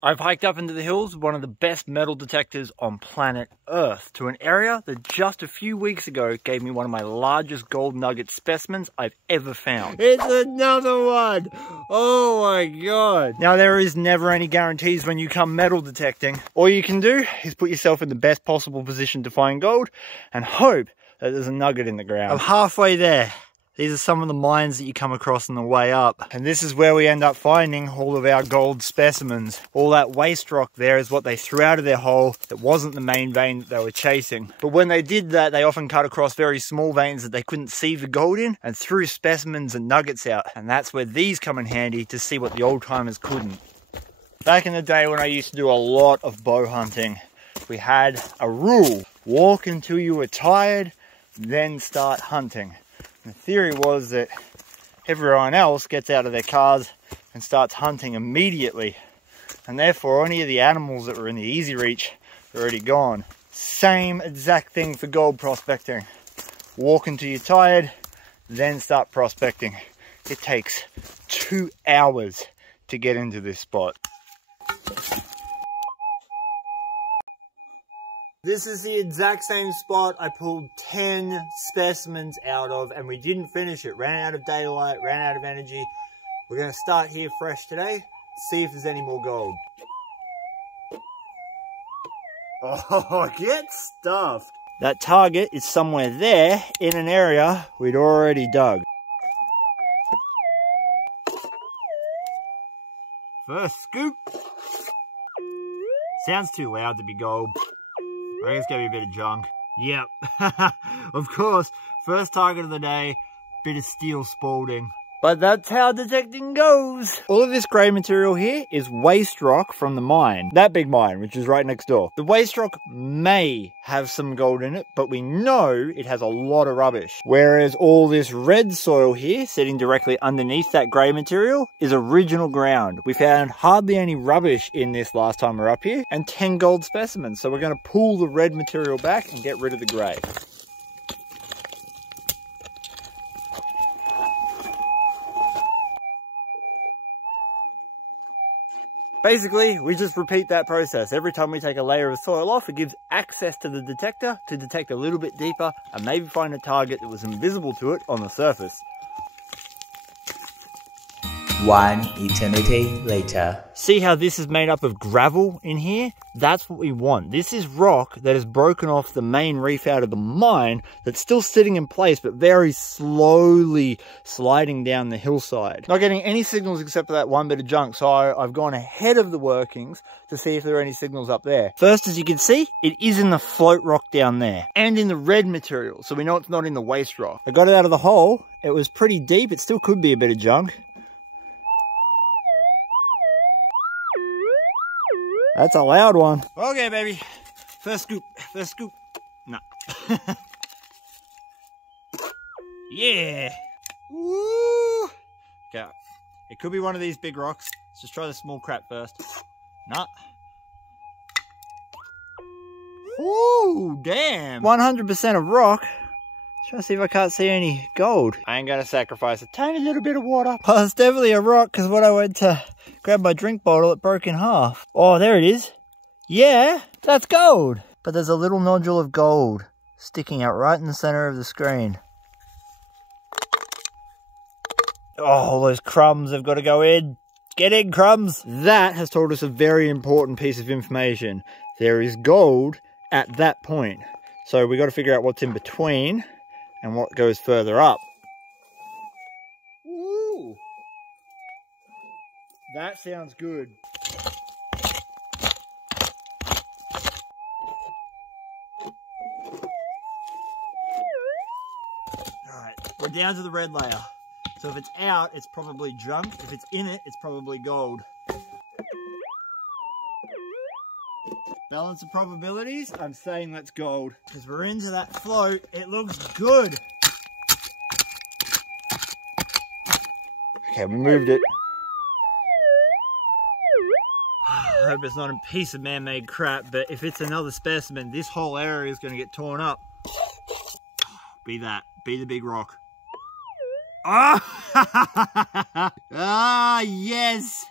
I've hiked up into the hills with one of the best metal detectors on planet Earth to an area that just a few weeks ago gave me one of my largest gold nugget specimens I've ever found. It's another one! Oh my god! Now there is never any guarantees when you come metal detecting. All you can do is put yourself in the best possible position to find gold and hope that there's a nugget in the ground. I'm halfway there. These are some of the mines that you come across on the way up. And this is where we end up finding all of our gold specimens. All that waste rock there is what they threw out of their hole that wasn't the main vein that they were chasing. But when they did that, they often cut across very small veins that they couldn't see the gold in and threw specimens and nuggets out. And that's where these come in handy to see what the old timers couldn't. Back in the day when I used to do a lot of bow hunting, we had a rule: walk until you were tired, then start hunting. The theory was that everyone else gets out of their cars and starts hunting immediately, and therefore any of the animals that were in the easy reach are already gone. Same exact thing for gold prospecting. Walk until you're tired, then start prospecting. It takes 2 hours to get into this spot. This is the exact same spot I pulled 10 specimens out of, and we didn't finish it. Ran out of daylight, ran out of energy. We're going to start here fresh today, see if there's any more gold. Oh, get stuffed. That target is somewhere there in an area we'd already dug. First scoop. Sounds too loud to be gold. I think it's going to be a bit of junk. Yep. Of course, first target of the day, bit of steel spalding. But that's how detecting goes. All of this grey material here is waste rock from the mine. That big mine, which is right next door. The waste rock may have some gold in it, but we know it has a lot of rubbish. Whereas all this red soil here, sitting directly underneath that grey material, is original ground. We found hardly any rubbish in this last time we were up here, and 10 gold specimens. So we're going to pull the red material back and get rid of the grey. Basically, we just repeat that process. Every time we take a layer of soil off, it gives access to the detector to detect a little bit deeper and maybe find a target that was invisible to it on the surface. One eternity later. See how this is made up of gravel in here? That's what we want. This is rock that has broken off the main reef out of the mine that's still sitting in place but very slowly sliding down the hillside. Not getting any signals except for that one bit of junk, so I've gone ahead of the workings to see if there are any signals up there. First, as you can see, it is in the float rock down there and in the red material, so we know it's not in the waste rock. I got it out of the hole. It was pretty deep. It still could be a bit of junk. That's a loud one. Okay, baby. First scoop. First scoop. No. Yeah. Woo. Okay. It could be one of these big rocks. Let's just try the small crap first. Nah. Ooh, damn. 100% of rock. Trying to see if I can't see any gold. I ain't gonna sacrifice a tiny little bit of water. Oh, it's definitely a rock, because when I went to grab my drink bottle, it broke in half. Oh, there it is. Yeah, that's gold. But there's a little nodule of gold sticking out right in the center of the screen. Oh, those crumbs have got to go in. Get in, crumbs. That has told us a very important piece of information. There is gold at that point. So we got to figure out what's in between and what goes further up. Ooh, that sounds good. Alright, we're down to the red layer. So if it's out, it's probably junk. If it's in it, it's probably gold. Balance of probabilities, I'm saying that's gold. Because we're into that float, it looks good. Okay, we moved it. I hope it's not a piece of man-made crap, but if it's another specimen, this whole area is going to get torn up. Be that. Be the big rock. Ah, ah yes!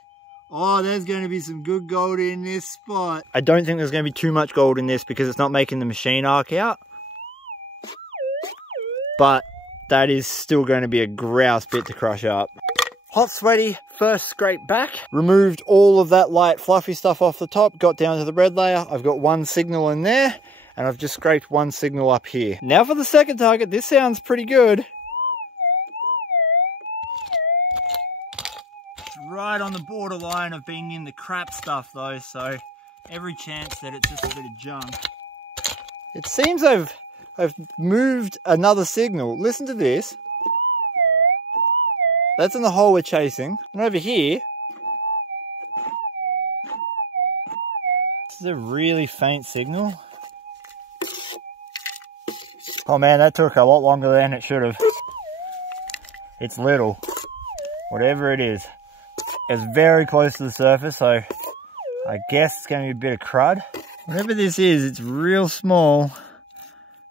Oh, there's going to be some good gold in this spot. I don't think there's going to be too much gold in this because it's not making the machine arc out. But that is still going to be a grouse bit to crush up. Hot sweaty, first scrape back. Removed all of that light fluffy stuff off the top. Got down to the red layer. I've got one signal in there. And I've just scraped one signal up here. Now for the second target. This sounds pretty good. Right on the borderline of being in the crap stuff though, so every chance that it's just a bit of junk. It seems I've moved another signal. Listen to this. That's in the hole we're chasing. And over here, this is a really faint signal. Oh man, that took a lot longer than it should have. It's little, whatever it is. It's very close to the surface, so I guess it's going to be a bit of crud. Whatever this is, it's real small.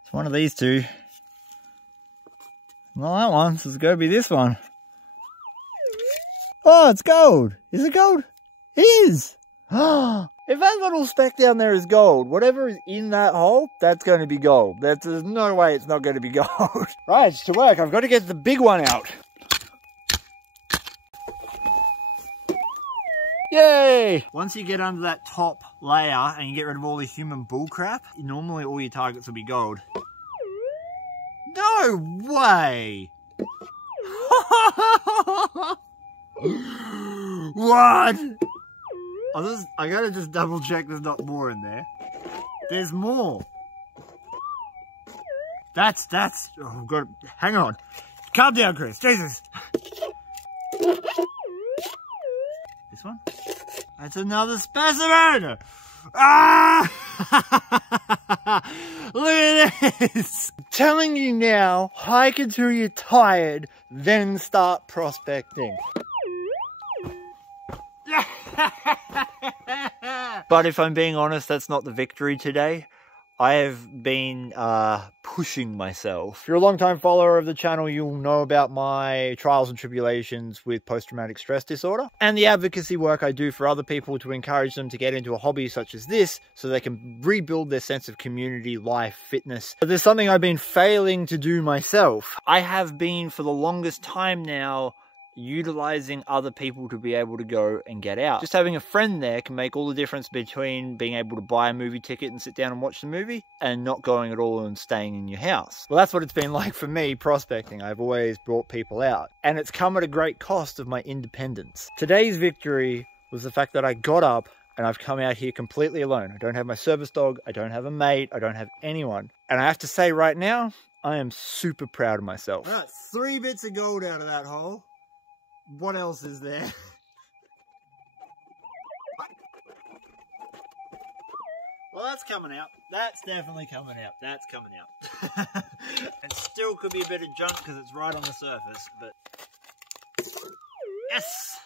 It's one of these two. Not that one, so it's got to be this one. Oh, it's gold. Is it gold? It is. If that little speck down there is gold, whatever is in that hole, that's going to be gold. There's no way it's not going to be gold. Right, to work. I've got to get the big one out. Yay! Once you get under that top layer and you get rid of all the human bull crap, normally all your targets will be gold. No way! What? I gotta just double check there's not more in there. There's more. That's, oh God, hang on. Calm down, Chris, Jesus. This one? That's another specimen! Ah! Look at this! I'm telling you now, hike until you're tired, then start prospecting. But if I'm being honest, that's not the victory today. I have been pushing myself. If you're a long-time follower of the channel, you'll know about my trials and tribulations with post-traumatic stress disorder and the advocacy work I do for other people to encourage them to get into a hobby such as this so they can rebuild their sense of community, life, fitness. But there's something I've been failing to do myself. I have been, for the longest time now, utilizing other people to be able to go and get out. Just having a friend there can make all the difference between being able to buy a movie ticket and sit down and watch the movie and not going at all and staying in your house. Well, that's what it's been like for me prospecting. I've always brought people out, and it's come at a great cost of my independence. Today's victory was the fact that I got up and I've come out here completely alone. I don't have my service dog, I don't have a mate, I don't have anyone. And I have to say right now, I am super proud of myself. All right, 3 bits of gold out of that hole. What else is there? Well, that's coming out. That's definitely coming out. That's coming out. And still could be a bit of junk because it's right on the surface, but yes!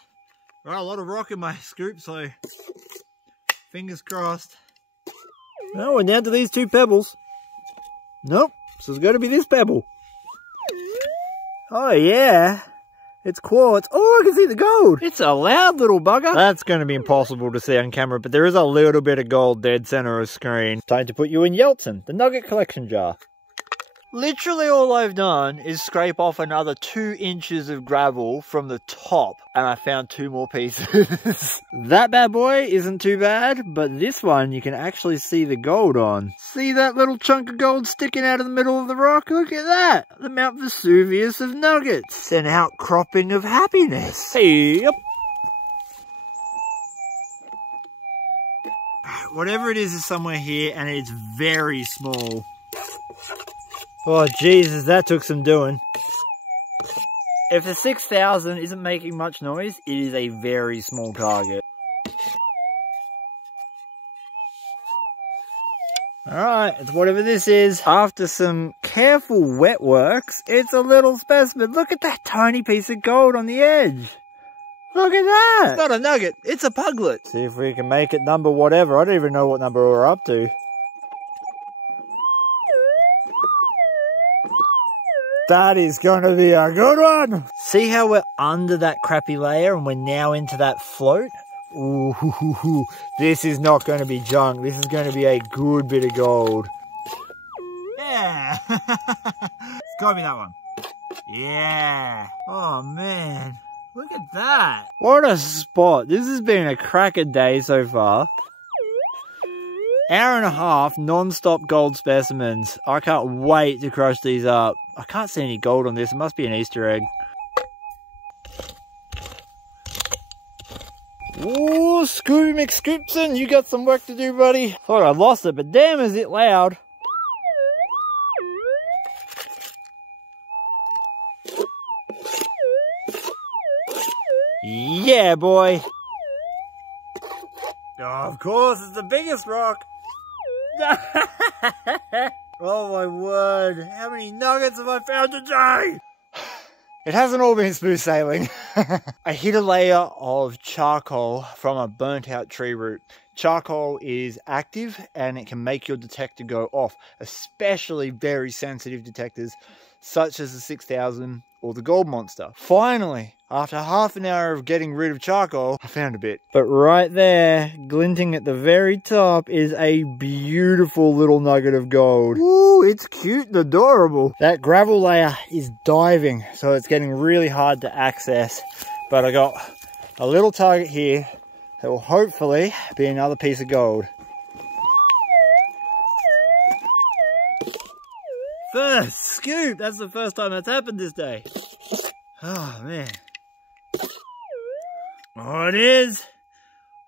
Right, a lot of rock in my scoop, so fingers crossed. Oh, we're down to these 2 pebbles. Nope, so it's got to be this pebble. Oh yeah. It's quartz. Oh, I can see the gold. It's a loud little bugger. That's going to be impossible to see on camera, but there is a little bit of gold dead center of screen. Time to put you in Yeltsin, the nugget collection jar. Literally all I've done is scrape off another 2 inches of gravel from the top, and I found 2 more pieces. That bad boy isn't too bad, but this one you can actually see the gold on. See that little chunk of gold sticking out of the middle of the rock? Look at that! The Mount Vesuvius of nuggets. An outcropping of happiness. Hey, yep. Whatever it is somewhere here, and it's very small. Oh Jesus, that took some doing. If the 6000 isn't making much noise, it is a very small target. Alright, it's whatever this is. After some careful wet works, it's a little specimen. Look at that tiny piece of gold on the edge. Look at that. It's not a nugget, it's a puglet. See if we can make it number whatever. I don't even know what number we're up to. That is going to be a good one. See how we're under that crappy layer and we're now into that float? Ooh, this is not going to be junk. This is going to be a good bit of gold. Yeah. It's got to be that one. Yeah. Oh, man. Look at that. What a spot. This has been a cracker day so far. Hour and a half non-stop gold specimens. I can't wait to crush these up. I can't see any gold on this. It must be an Easter egg. Ooh, Scooby McScoopson, you got some work to do, buddy. Thought I lost it, but damn is it loud. Yeah, boy. Oh, of course, it's the biggest rock. Oh my word, how many nuggets have I found today? It hasn't all been smooth sailing. I hit a layer of charcoal from a burnt out tree root. Charcoal is active and it can make your detector go off, especially very sensitive detectors such as the 6000 or the gold monster. Finally, after half an hour of getting rid of charcoal, I found a bit. But right there, glinting at the very top, is a beautiful little nugget of gold. Ooh, it's cute and adorable. That gravel layer is diving, so it's getting really hard to access. But I got a little target here that will hopefully be another piece of gold. First scoop! That's the first time that's happened this day. Oh, man. Oh, it is.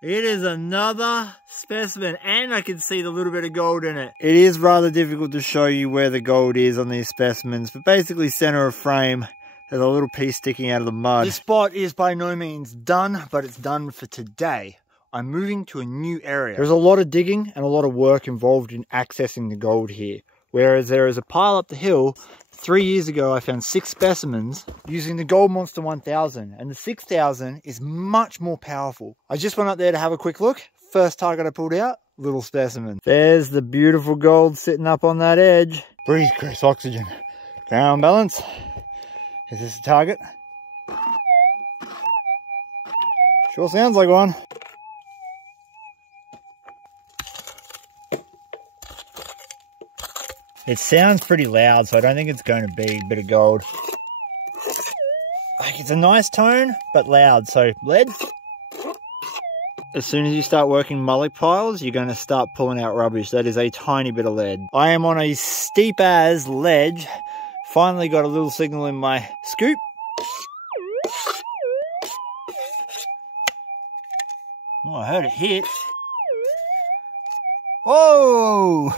It is another specimen, and I can see the little bit of gold in it. It is rather difficult to show you where the gold is on these specimens, but basically center of frame, there's a little piece sticking out of the mud. This spot is by no means done, but it's done for today. I'm moving to a new area. There's a lot of digging and a lot of work involved in accessing the gold here. Whereas there is a pile up the hill. 3 years ago I found 6 specimens using the Gold Monster 1000, and the 6000 is much more powerful. I just went up there to have a quick look. First target I pulled out, little specimen. There's the beautiful gold sitting up on that edge. Breathe, Chris, oxygen. Ground balance. Is this a target? Sure sounds like one. It sounds pretty loud, so I don't think it's going to be a bit of gold. Like, it's a nice tone, but loud, so lead. As soon as you start working mullock piles, you're going to start pulling out rubbish. That is a tiny bit of lead. I am on a steep as ledge. Finally got a little signal in my scoop. Oh, I heard it hit. Oh!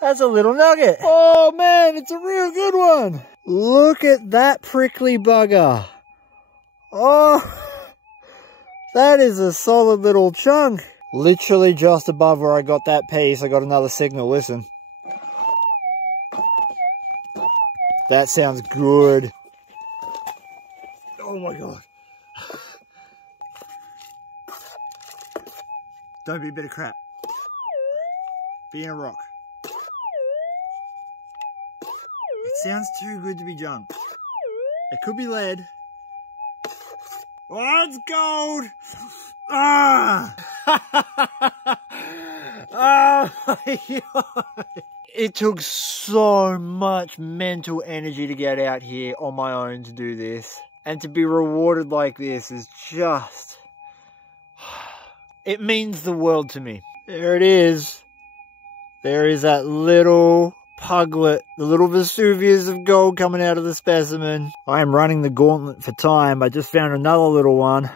That's a little nugget. Oh man, it's a real good one. Look at that prickly bugger. Oh, that is a solid little chunk. Literally just above where I got that piece, I got another signal. Listen. That sounds good. Oh my God. Don't be a bit of crap. Be in a rock. It sounds too good to be junk. It could be lead. Oh, it's gold! Ah! Oh my God! It took so much mental energy to get out here on my own to do this. And to be rewarded like this is just... It means the world to me. There it is. There is that little puglet, the little Vesuvius of gold coming out of the specimen. I am running the gauntlet for time. I just found another little one.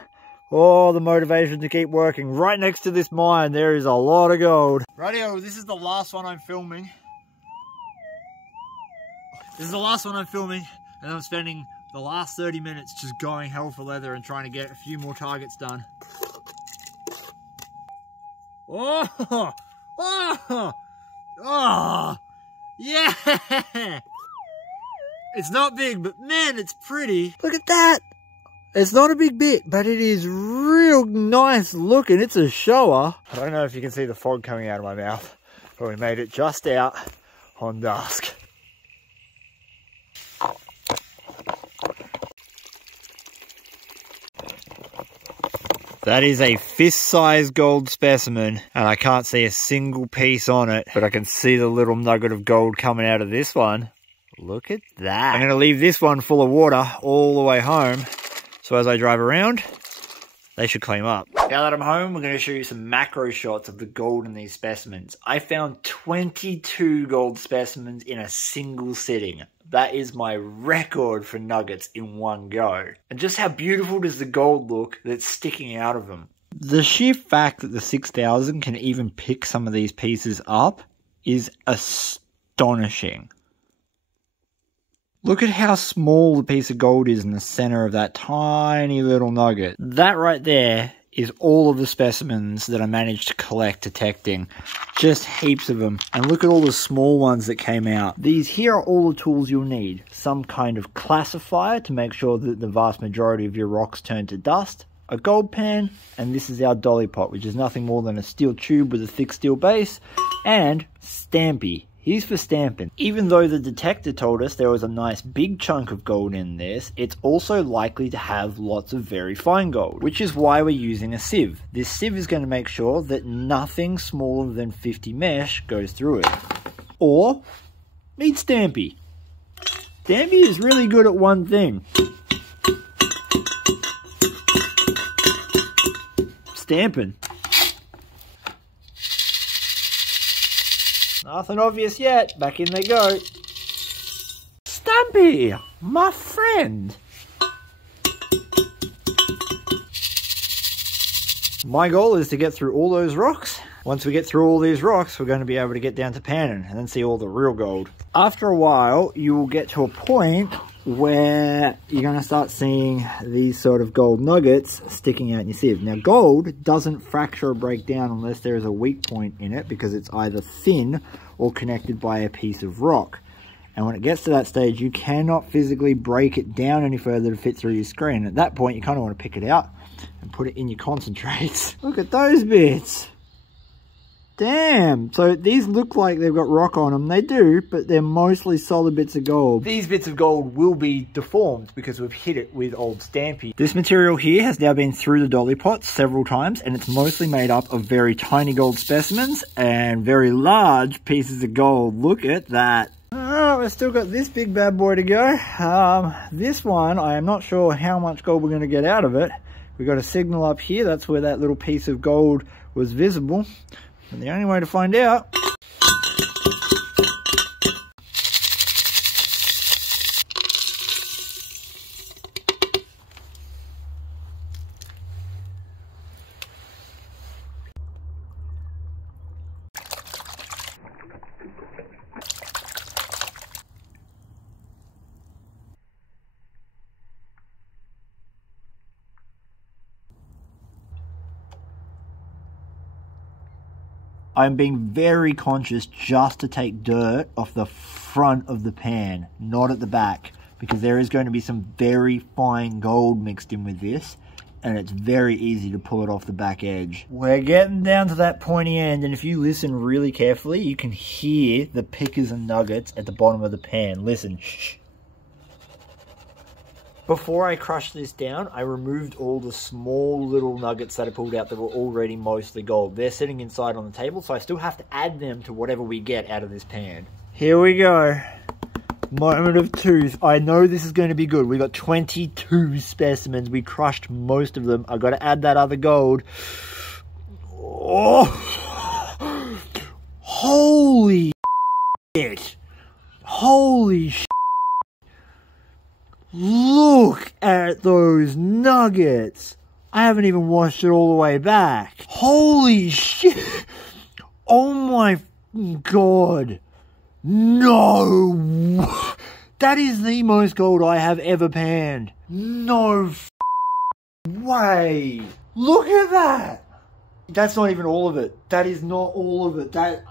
Oh, the motivation to keep working. Right next to this mine, there is a lot of gold. Rightio, this is the last one I'm filming. This is the last one I'm filming, and I'm spending the last 30 minutes just going hell for leather and trying to get a few more targets done. Oh! Oh! Oh! Yeah! It's not big, but man, it's pretty. Look at that! It's not a big bit, but it is real nice looking. It's a shower. I don't know if you can see the fog coming out of my mouth, but we made it just out on dusk. That is a fist-sized gold specimen, and I can't see a single piece on it, but I can see the little nugget of gold coming out of this one. Look at that. I'm going to leave this one full of water all the way home, so as I drive around, they should clean up. Now that I'm home, we're going to show you some macro shots of the gold in these specimens. I found 22 gold specimens in a single sitting. That is my record for nuggets in one go. And just how beautiful does the gold look that's sticking out of them? The sheer fact that the 6000 can even pick some of these pieces up is astonishing. Look at how small the piece of gold is in the center of that tiny little nugget. That right there is all of the specimens that I managed to collect detecting. Just heaps of them. And look at all the small ones that came out. These here are all the tools you'll need. Some kind of classifier to make sure that the vast majority of your rocks turn to dust. A gold pan, and this is our dolly pot, which is nothing more than a steel tube with a thick steel base. And Stampy. He's for stamping. Even though the detector told us there was a nice big chunk of gold in this, it's also likely to have lots of very fine gold, which is why we're using a sieve. This sieve is going to make sure that nothing smaller than 50 mesh goes through it. Or, meet Stampy. Stampy is really good at one thing. Stamping. Nothing obvious yet. Back in they go. Stampy, my friend. My goal is to get through all those rocks. Once we get through all these rocks, we're going to be able to get down to panning and then see all the real gold. After a while, you will get to a point where you're going to start seeing these sort of gold nuggets sticking out in your sieve. Now, gold doesn't fracture or break down unless there is a weak point in it, because it's either thin or connected by a piece of rock. And when it gets to that stage, you cannot physically break it down any further to fit through your screen. At that point, you kind of want to pick it out and put it in your concentrates. Look at those bits. Damn, so these look like they've got rock on them. They do, but they're mostly solid bits of gold. These bits of gold will be deformed because we've hit it with old Stampy. This material here has now been through the dolly pot several times, and it's mostly made up of very tiny gold specimens and very large pieces of gold. Look at that. Alright, we've still got this big bad boy to go. This one, I am not sure how much gold we're going to get out of it. We've got a signal up here. That's where that little piece of gold was visible. And the only way to find out I'm being very conscious just to take dirt off the front of the pan, not at the back, because there is going to be some very fine gold mixed in with this, and it's very easy to pull it off the back edge. We're getting down to that pointy end, and if you listen really carefully, you can hear the pickers and nuggets at the bottom of the pan. Listen, shh. Before I crushed this down, I removed all the small little nuggets that I pulled out that were already mostly gold. They're sitting inside on the table, so I still have to add them to whatever we get out of this pan. Here we go. Moment of truth. I know this is going to be good. We got 22 specimens. We crushed most of them. I've got to add that other gold. Oh! Holy shit! Holy shit! Look at those nuggets. I haven't even washed it all the way back. Holy shit. Oh my god. No. That is the most gold I have ever panned. No way. Look at that. That's not even all of it. That is not all of it. There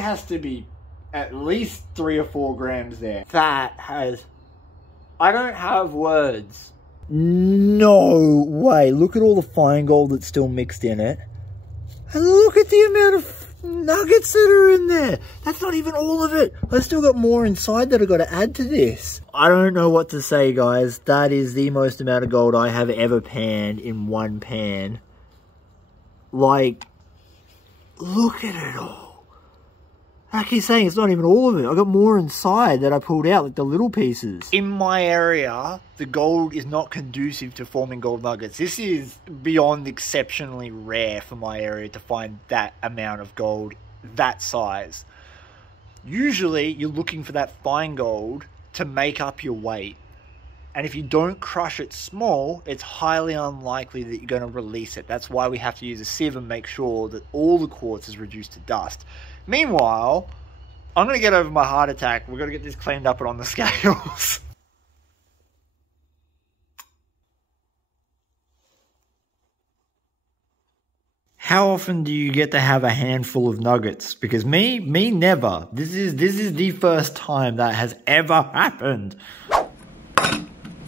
has to be at least 3 or 4 grams there. That has... I don't have words. No way. Look at all the fine gold that's still mixed in it. And look at the amount of nuggets that are in there. That's not even all of it. I've still got more inside that I've got to add to this. I don't know what to say, guys. That is the most amount of gold I have ever panned in one pan. Like, look at it all. I keep saying it's not even all of it. I got more inside that I pulled out, like the little pieces. In my area, the gold is not conducive to forming gold nuggets. This is beyond exceptionally rare for my area to find that amount of gold, that size. Usually, you're looking for that fine gold to make up your weight. And if you don't crush it small, it's highly unlikely that you're going to release it. That's why we have to use a sieve and make sure that all the quartz is reduced to dust. Meanwhile, I'm going to get over my heart attack. We've got to get this cleaned up and on the scales. How often do you get to have a handful of nuggets? Because me never. This is the first time that has ever happened.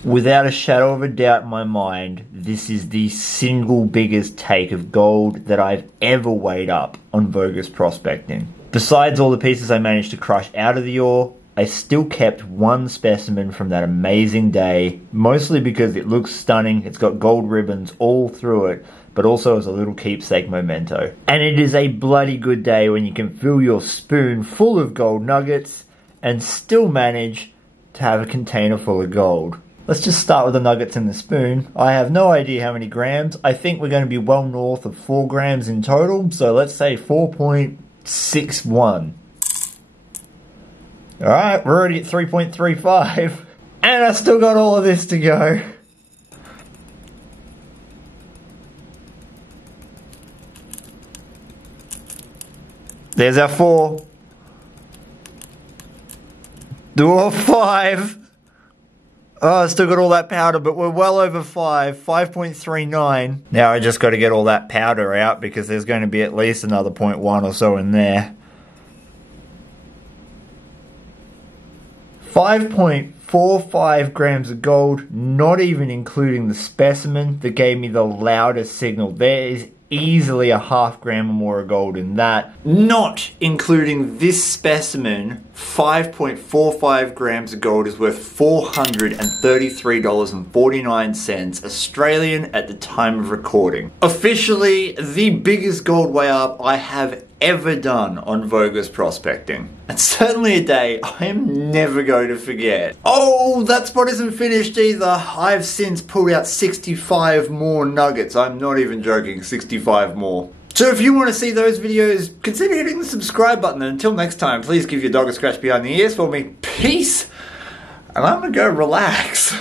Without a shadow of a doubt in my mind, this is the single biggest take of gold that I've ever weighed up on Vo-Gus prospecting. Besides all the pieces I managed to crush out of the ore, I still kept one specimen from that amazing day, mostly because it looks stunning, it's got gold ribbons all through it, but also as a little keepsake memento. And it is a bloody good day when you can fill your spoon full of gold nuggets and still manage to have a container full of gold. Let's just start with the nuggets in the spoon. I have no idea how many grams. I think we're going to be well north of 4 grams in total, so let's say 4.61. Alright, we're already at 3.35. And I still got all of this to go. There's our 4. Do a 5. Oh, I still got all that powder, but we're well over 5. 5.39. Now I just got to get all that powder out because there's going to be at least another 0.1 or so in there. 5.45 grams of gold, not even including the specimen that gave me the loudest signal. There is easily a half gram or more of gold in that. Not including this specimen, 5.45 grams of gold is worth $433.49 Australian at the time of recording. Officially, the biggest gold weigh up I have ever done on Vo-Gus prospecting. And certainly a day I am never going to forget. Oh, that spot isn't finished either. I've since pulled out 65 more nuggets. I'm not even joking, 65 more. So if you want to see those videos, consider hitting the subscribe button. And until next time, please give your dog a scratch behind the ears for me. Peace. And I'm gonna go relax.